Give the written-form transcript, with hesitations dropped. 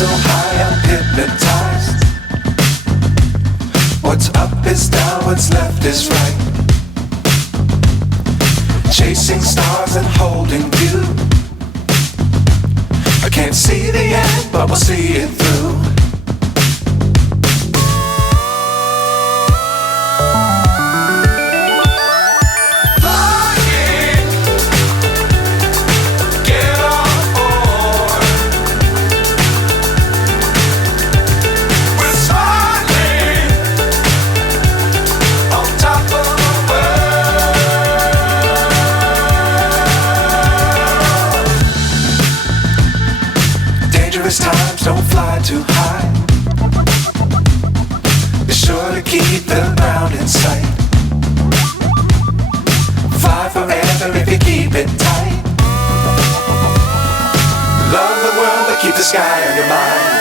So high I'm hypnotized. What's up is down, what's left is right. Chasing stars and holding you. I can't see the end, but we'll see it through. Times don't fly too high. Be sure to keep the ground in sight. Fly forever if you keep it tight. Love the world but keep the sky on your mind.